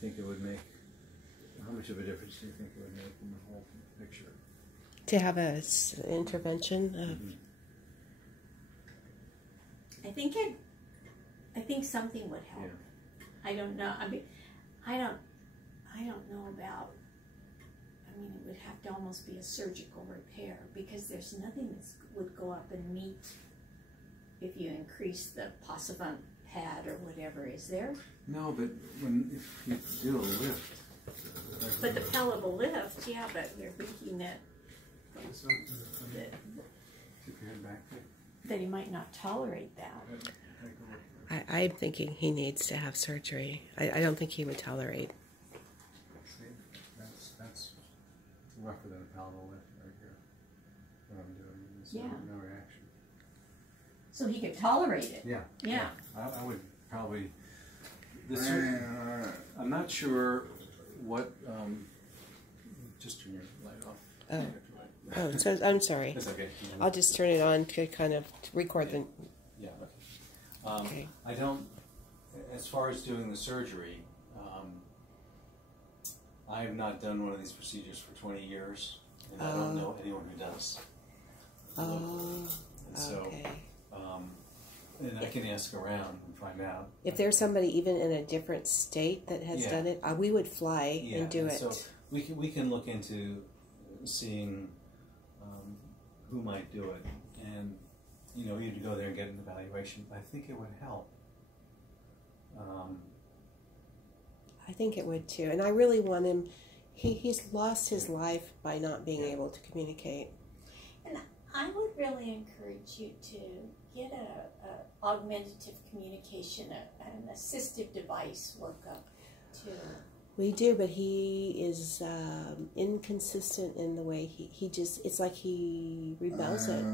think it would make? How much of a difference do you think it would make in the whole picture? To have a intervention of... I think something would help. Yeah. I don't know. I mean, I don't know about. I mean, it would have to almost be a surgical repair because there's nothing that would go up and meet if you increase the possible pad or whatever. Is there? No, but if you do a lift. But the pellet will lift, yeah. But we're thinking that he might not tolerate that. I'm thinking he needs to have surgery. I don't think he would tolerate. See, that's rougher than a palatal lift right here. What I'm doing is no reaction. So he could tolerate it. Yeah. Yeah. I would probably. I'm not sure what. Just turn your light off. Oh, so I'm sorry. That's okay. I'll just turn it on to kind of record the... Yeah, okay. I don't, as far as doing the surgery, I have not done one of these procedures for 20 years, and I don't know anyone who does. Okay. And I can ask around and find out. If there's somebody even in a different state that has done it, we would fly and do it. So we can look into seeing who might do it, and you to go there and get an evaluation. I think it would help. I think it would too, and I really want him. He's lost his life by not being able to communicate. And I would really encourage you to get a augmentative communication, an assistive device workup too. We do, but he is inconsistent in the way he just, it's like he rebels it.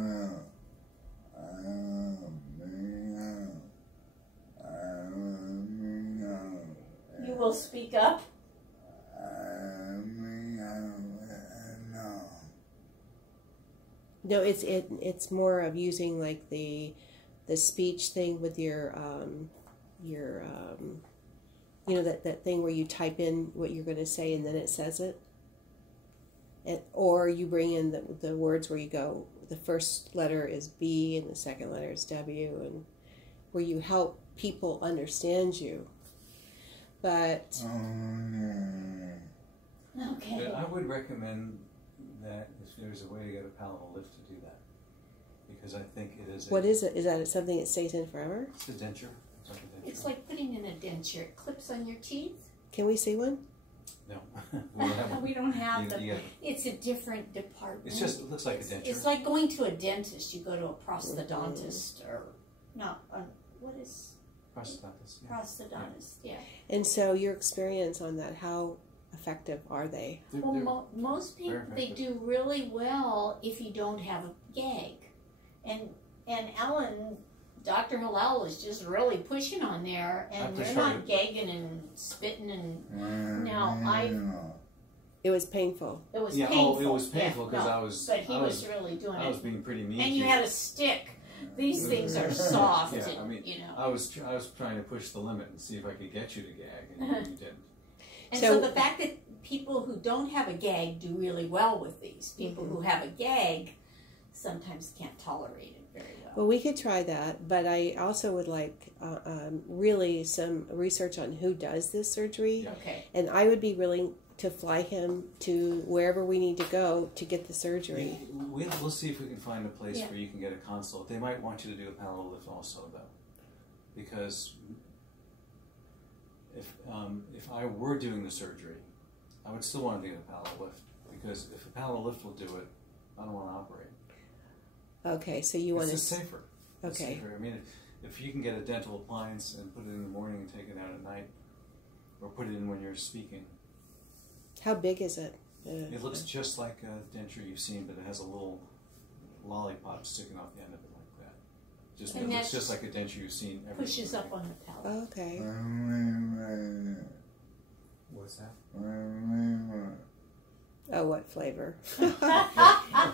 You will speak up? No, it's more of using like the speech thing with your you know, that thing where you type in what you're going to say and then it says it. Or you bring in the words where you go, the first letter is B and the second letter is W, and where you help people understand you. But... Okay. But I would recommend that if there's a way to get a palatal lift to do that. Because I think it is What is it? Is that something that stays in forever? It's a denture. It's like putting in a denture. It clips on your teeth. Can we see one? No. We don't have them. It's a different department. It looks like a denture. It's like going to a dentist. You go to a prosthodontist or not. What is prosthodontist? Yeah. Prosthodontist, yeah. And so your experience on that, how effective are they? Well, most people, they do really well if you don't have a gag. And Ellen, Dr. Halal is just really pushing on there, and they're not gagging and spitting and It was painful. It was painful. Oh, it was painful because But he was really doing it. I was being pretty mean. And you had a stick. These things are soft. Yeah, and, I mean, I was trying to push the limit and see if I could get you to gag, and you didn't. And so the fact that people who don't have a gag do really well with these, people who have a gag sometimes can't tolerate it very well. Well, we could try that, but I also would like really some research on who does this surgery. Yeah. Okay. And I would be willing to fly him to wherever we need to go to get the surgery. We'll see if we can find a place where you can get a consult. They might want you to do a palatal lift also, though, because if I were doing the surgery, I would still want to do a palatal lift, because if a palatal lift will do it, I don't want to operate. Okay, so you want to... It's just safer. It's okay. safer. I mean, if you can get a dental appliance and put it in the morning and take it out at night, or put it in when you're speaking. How big is it? It looks just like a denture you've seen, but it has a little lollipop sticking off the end of it like that. It looks just like a denture you've seen. Pushes up on the palate. Okay. What's that? Oh, what flavor?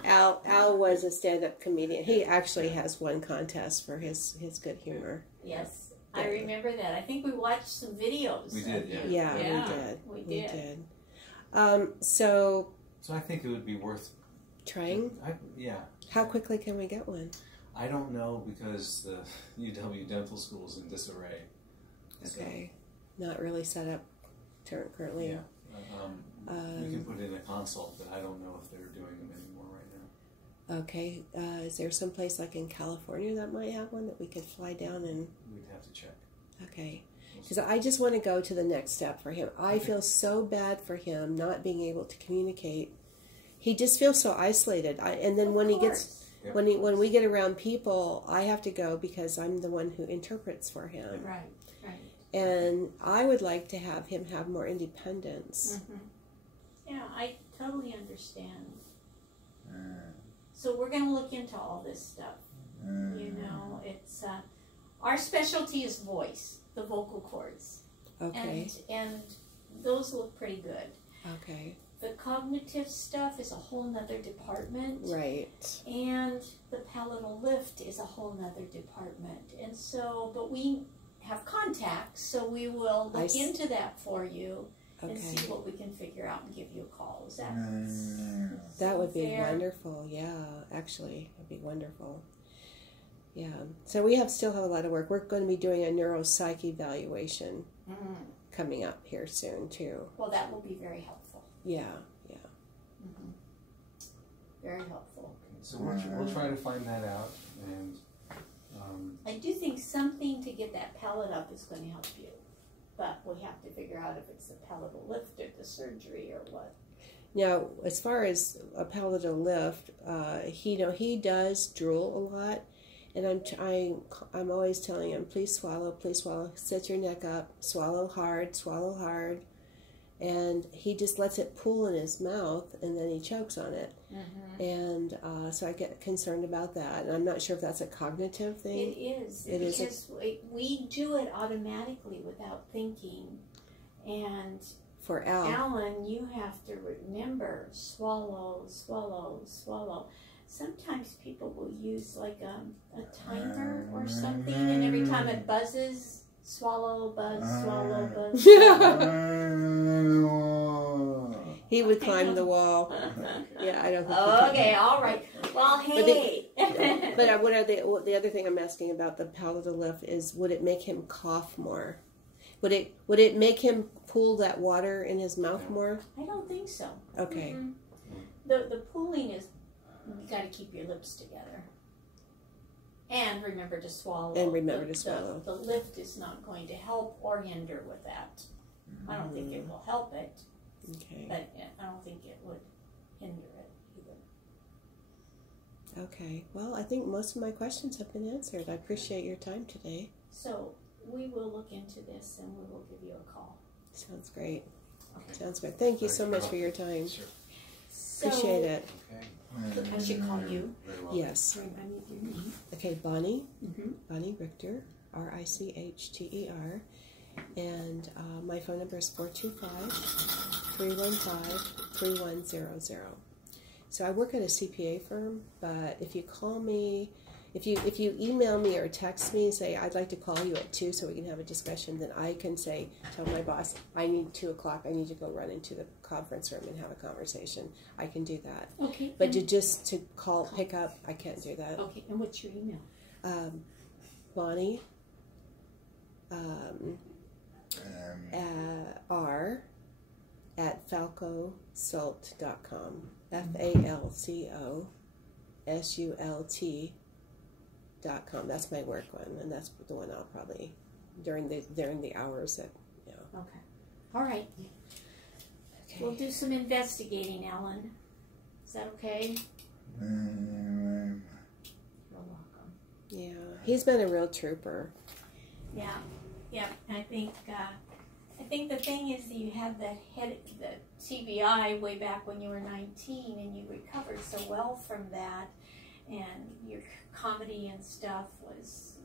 Al was a stand-up comedian. He actually has won contest for his good humor. Yes. I remember that. I think we watched some videos. We did, Yeah, we we did. did. So I think it would be worth trying. Yeah. How quickly can we get one? I don't know because the UW Dental School is in disarray. Okay, not really set up currently. Yeah. We can put in a consult, but I don't know if they're doing them anymore right now. Okay, is there some place like in California that might have one that we could fly down and? We'd have to check. Okay, because I just want to go to the next step for him. I feel so bad for him not being able to communicate. He just feels so isolated. And then when he gets, when we get around people, I have to go because I'm the one who interprets for him. Right. And I would like to have him have more independence. Mm-hmm. Yeah, I totally understand. So we're going to look into all this stuff. You know, it's our specialty is voice, the vocal cords. Okay. And those look pretty good. Okay. The cognitive stuff is a whole nother department. Right. And the palatal lift is a whole nother department. And so, but we have contacts, so we will look into that for you and see what we can figure out and give you a call. Is that would be wonderful. Yeah, actually, it'd be wonderful. Yeah. So we still have a lot of work. We're going to be doing a neuropsych evaluation coming up here soon too. Well, that will be very helpful. Yeah. Very helpful. So we'll try to find that out, and I do think something to get that palate up is going to help you, but we have to figure out if it's the palatal lift or the surgery or what. Now, as far as a palatal lift, he does drool a lot, and I'm always telling him, please swallow, set your neck up, swallow hard, and he just lets it pool in his mouth, and then he chokes on it. And so I get concerned about that, and I'm not sure if that's a cognitive thing. It is. Because we do it automatically without thinking, and for Alan, you have to remember, swallow. Sometimes people will use like a timer or something, and every time it buzzes, swallow, buzz, swallow, buzz. He would climb the wall. Yeah, I don't think. Okay, all right. Well, hey. But the other thing I'm asking about the palatal lift is, would it make him cough more? Would it make him pool that water in his mouth more? I don't think so. Okay. The pooling is, you got to keep your lips together. And remember to swallow. And remember to swallow. The lift is not going to help or hinder with that. I don't think it will help it. Okay. But I don't think it would hinder it either. Okay. Well, I think most of my questions have been answered. I appreciate your time today. So we will look into this and we will give you a call. Sounds great. Okay. Sounds good. Thank you so much for your time. Sure. Appreciate it. Okay. I should call you. Very well. Yes. Remind me of your name. Okay, Bonnie. Bonnie Richter, Richter. And my phone number is 425-315-3100. So I work at a CPA firm, but if you call me, if you email me or text me and say, I'd like to call you at 2 so we can have a discussion, then I can tell my boss, I need 2 o'clock, I need to go run into the conference room and have a conversation. I can do that. Okay. But to pick up, I can't do that. Okay, and what's your email? Bonnie R at falcosult.com. FALCOSULT.com. That's my work one, and that's the one I'll probably during the hours that Okay. All right. Okay. We'll do some investigating, Ellen. Is that okay? You're welcome. Yeah, he's been a real trooper. Yeah. I think the thing is you had the TBI way back when you were 19, and you recovered so well from that, and your comedy and stuff was,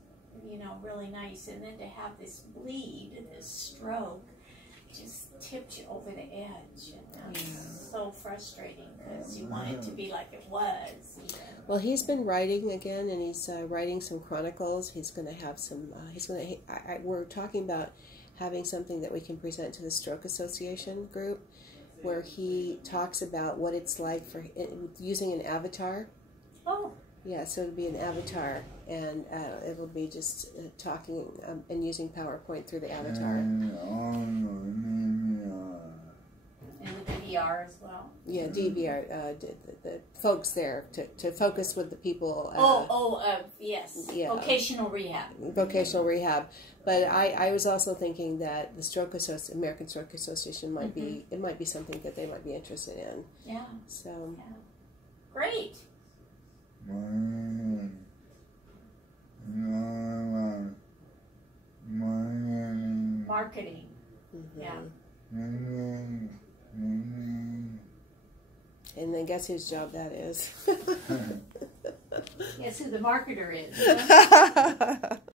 really nice, and then to have this bleed, this stroke, just tipped you over the edge, and that's Yeah. so frustrating because you want it to be like it was. Even. Well, he's been writing again, and he's writing some chronicles. He's going to have some. We're talking about having something that we can present to the Stroke Association group, where he talks about what it's like for using an avatar. Oh. Yeah, so it'll be an avatar, and it'll be just talking and using PowerPoint through the avatar. And the DVR as well. Yeah, DVR, the folks there to focus with the people. Yes. Yeah. Vocational rehab. Vocational rehab. But I was also thinking that the American Stroke Association might be, it might be something that they might be interested in. Yeah. So. Yeah. Great. Marketing. Mm-hmm. Yeah. And then guess whose job that is? Guess who the marketer is?